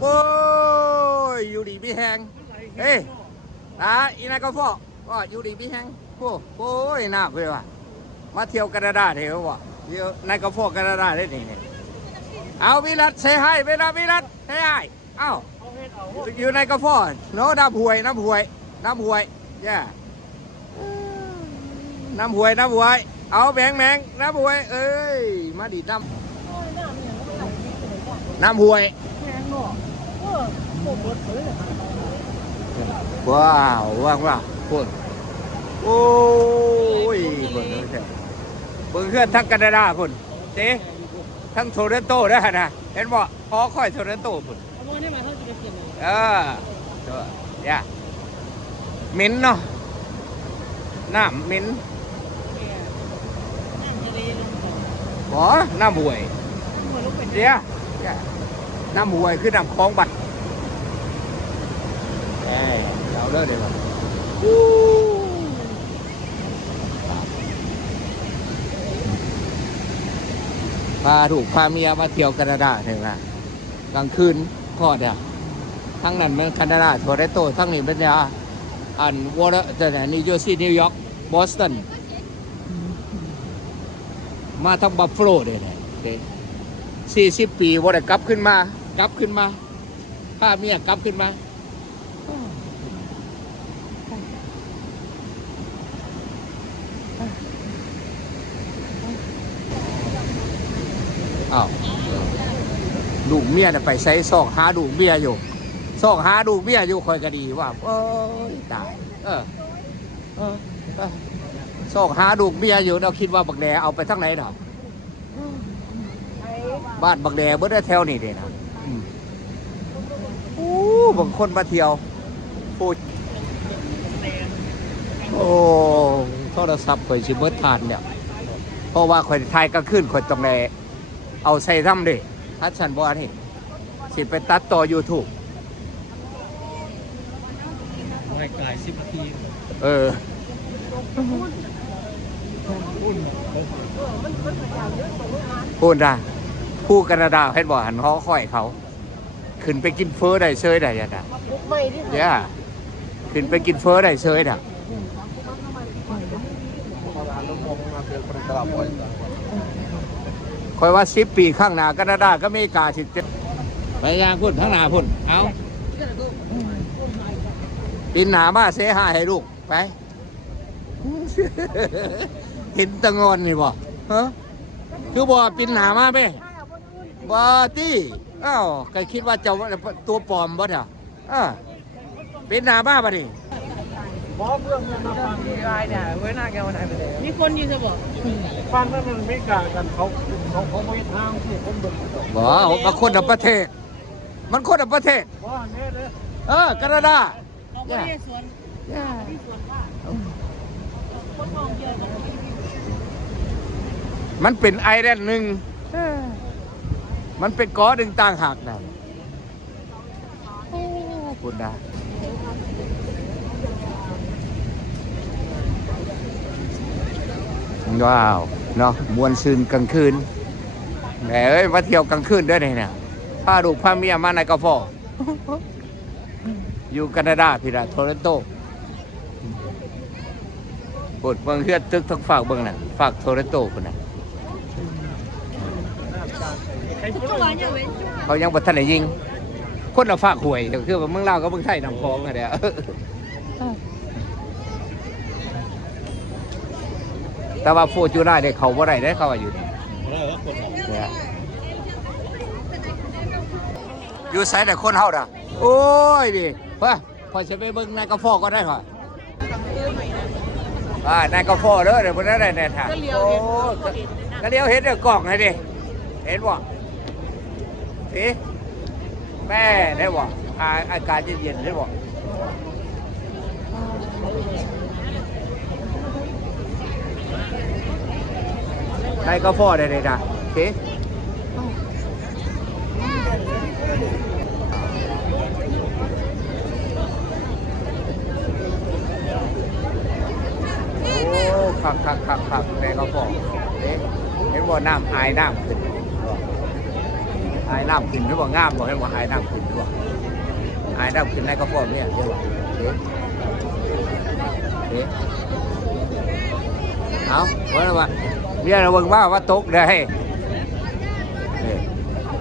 โอ้ยอยู่ดีพี่แหงเฮ้ยอีนายก็ฟอก็อยู่ดีพี่แหงโอ้ยน่าเบื่อว่ะมาเที่ยวแคนาดาเถอะวะเที่ยวนายก็ฟอแคนาดาได้นี่เอาวิรัตเซให้วิรัตเซให้เอ้าอยู่นายก็ฟอโน้น้ำห่วยย่าน้ำห่วยเอาแบงน้ำห่วยเอ้ยมาดีดน้ำห่วยว้าวพุ่นโอ้ยพุ่นเลยเบิ่งเพื่อนทั้งแคนาดาพุ่นเจ๊ทั้งโทเรนโตด้วยนะเห็นบ่พอค่อยโทเรนโตพุ่นเนี่ยมิ้นเนาะน้ำมิ้นบ่น้ำห่วยเดี๋ยวน้ำห่วยคือน้ำคลองบัดเราเลิกเลยว่ะพาถูกพาเมียมาเที่ยวแคนาดาเถอะนะกลางคืนพอดอ่ะทั้งนั้นเป็นแคนาดาโทเรนโตทั้งนี้เป็นอันวอร์แต่นิวยอร์กนิวยอร์กบอสตันมาทั้งบัฟฟาโลเลยนะ40 ปีว่าได้กลับขึ้นมาพาเมียกลับขึ้นมาอ้าวลูกเมียไปใส่ซอกหาลูกเมียอยู่คอยก็ดีว่าโอ้ยตายซอกหาลูกเมียอยู่เราคิดว่าบักแดเอาไปทั้งไหนดอกบ้านบักแดเมื่อได้แถวนี่เด้นะบางคนมาเที่ยวพูดโอ้โทรศัพท์คอยชิมเบิร์ทานเนี่ยเพราะว่าคอยถ่ายก็ขึ้นคอยตรงไหนเอาใส่ทำดิทัดชันบอนี่สิไปตัดต่อ YouTube ไม่ไกล10 นาทีพูดได้ผู้แคนาดาเห็นบ่หันเขาค่อยเขาขึ้นไปกินเฟอได้เชยได้ยังไงเนี่ยขึ้นไปกินเฟอได้เชยได้คอยว่า10 ปีข้างหน้าแคนาดาก็ไม่กล้าสิไปยางพุ่นข้างหน้าพุ่นเอาปินหนามาเสียหายให้ลูกไปเห็นตะงอนนี่บ่ฮะคือบ่ปินหนามาไหมบ่ตี้อ้าวใครคิดว่าเจ้าตัวปลอมบ่เถอะปินหนามาบ่ดิมีคนยืนจะบอกฟังนั้นมันไม่กล้ากันเขาไม่ทางที่คนบึกบ่มันคนละประเทศมันคนละประเทศว่าเนี่ยเลยแคนาดาเขาไม่ได้สวนที่สวนว่าคนมองเยอะกันมันเป็นไอแลนด์หนึ่งมันเป็นเกาะหนึ่งต่างหากนะคุณดาว้าวเนาะมวนซืนกลางคืนแหมเอ้ยมาเที่ยวกลางคืนด้วยเนี่ยพาลูกพาเมียมาในกาแฟอยู่แคนาดาพี่ละโทรอนโตปวดเมืองเฮือดตึกทั้งฝากเมืองน่ะฝากโทรอนโตคนน่ะเขายังบัดทันได้ยิงคนละฝากหวยคือว่าเมืองลาวกับเมืองไทยนำของอะไรแต่ว่าโฟจูน่าได้เขาบ่ได้ได้เขาอยู่เนี่ยอยู่ใส่แต่คนเฮาด่ะโอ้ยดิพอจะไปเบิ่งนายกาแฟก็ได้ค่ะนายกาแฟเด้อเดี๋ยวพวกนั้นได้แน่ท่าโอ้ก็เลี้ยวเห็นเด้อกล่องไงดิเห็นบ่สิแม่ได้บ่อากาศเย็นๆได้บ่นายกาแฟได้เลยนะสิขักแต่เขาบอกเห็นว่าน้ำอายน้ำขึ้น ไอ้น้ำขึ้นหรือว่างามบอกให้ว่าไอ้น้ำขึ้นด้วยไอ้น้ำขึ้นในกระเพาะเนี่ยเดี๋ยวเดี๋ยวเอาว่าแล้วว่าเมียเราเบิ่งว่าตกได้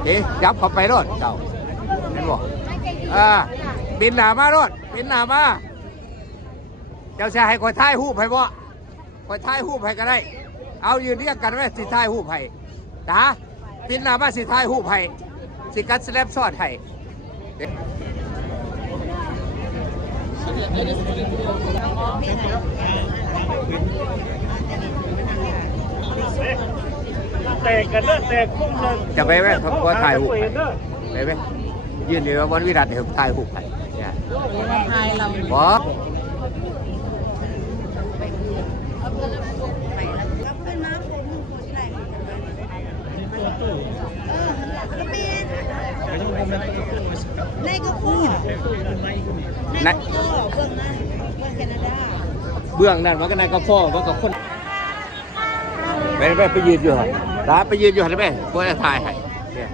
เอ๊ะจับเข้าไปรถเจ้าเห็นบ่บินหนามารถบินหนามาเจ้าชายให้คอยท้ายหูบให้บ่คอยท้ายหูบให้ก็ได้เอายืนเรียกกันไว้สิท้ายหูบให้จ้าบินหนามาสิท้ายหูบให้สิกัดสแลปซอดให้แตกกันเด้อแตกคุ้มเลย จะไปไหมเขาก็ถ่ายหูปไปไหมยืนอยู่บนวิรัตเดี๋ยวถ่ายหูปไปเนี่ย ไทยเรา บอ ในก็พูดในก็เบื้องนั้นเบื้องแคนาดา เบื้องนั่นมันก็ในกระฟอมันก็คนไปยืนอยู่เหรอร้านไปยืนอยู่เหรอไหมพวกจะถ่ายให้เนี่ย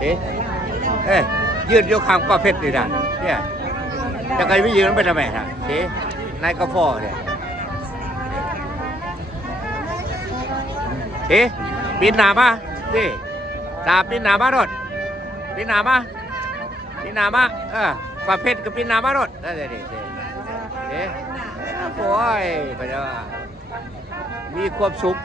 เอ๊ะยืนอยู่ข้างป้าเพชรนี่นะเนี่ยจะใครไม่ยืนมันเป็นทำไมฮะในกระฟอเนี่ยปีนหนามาดิตาปีนหนามารถปีนหนามาปีนหนามาป้าเพชรกับปีนหนามารถได้โอ้ยไปแล้วมีความสุข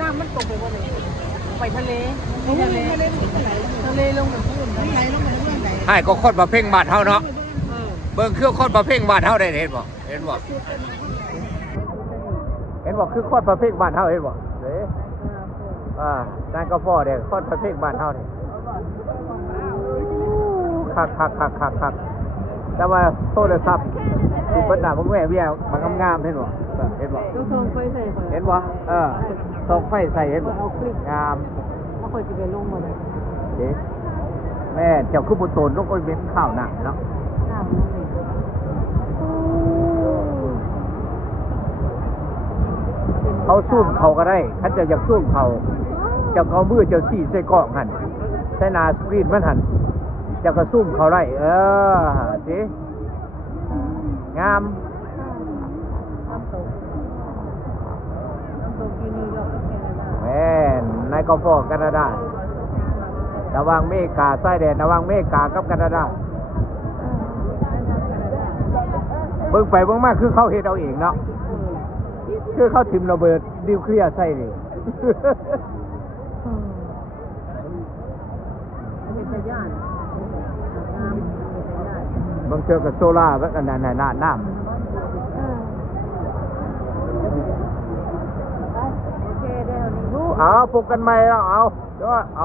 น้ำมันตกไปบนไหนไปทะเลทะเลลงแบบนู้นไหลลงไปเรื่องไหน ให้ก็คนมาเพ่งบาดเท่าเนาะเบิ่งคือคนมาเพ่งบาดเท่าได้เห็นบ่คือคนมาเพ่งบาดเท่าเห็นบ่นั่นก็พ่อเด็กคนมาเพ่งบาดเท่านี่คักแต่ว่าโทษเลยครับที่เปิดหน้าพวกแม่เบี้ยมันงามเห็นบ่เห็นบ่ส่องไฟใส่เห็นบ่งามไม่เคยจะไปลงมาเลย แม่เจ้าคือบุตรลูกโอ้ยเป็นข้าวหนักเนาะเขาซุ่มเขาก็ได้ท่านจะอยากซุ่มเขาเจ้าเขามือเจ้าสี่ใส่กล้องหันใส่นาสกรีนมันหันเจ้าก็ซุ่มเขาได้สิงามแม่นายกฟอแคนาดาระวังเมกาใต้แดนระวังเมกากับแคนาดาเบิ่งไปเบิ่งมากคือเขาเฮ็ดเอาเองเนาะคือเขาทิมระเบิดนิวเคลียร์ใส่นี่บางเจอกับโซล่าก็กันน้ำเอาปลุกกันใหม่แล้วเอา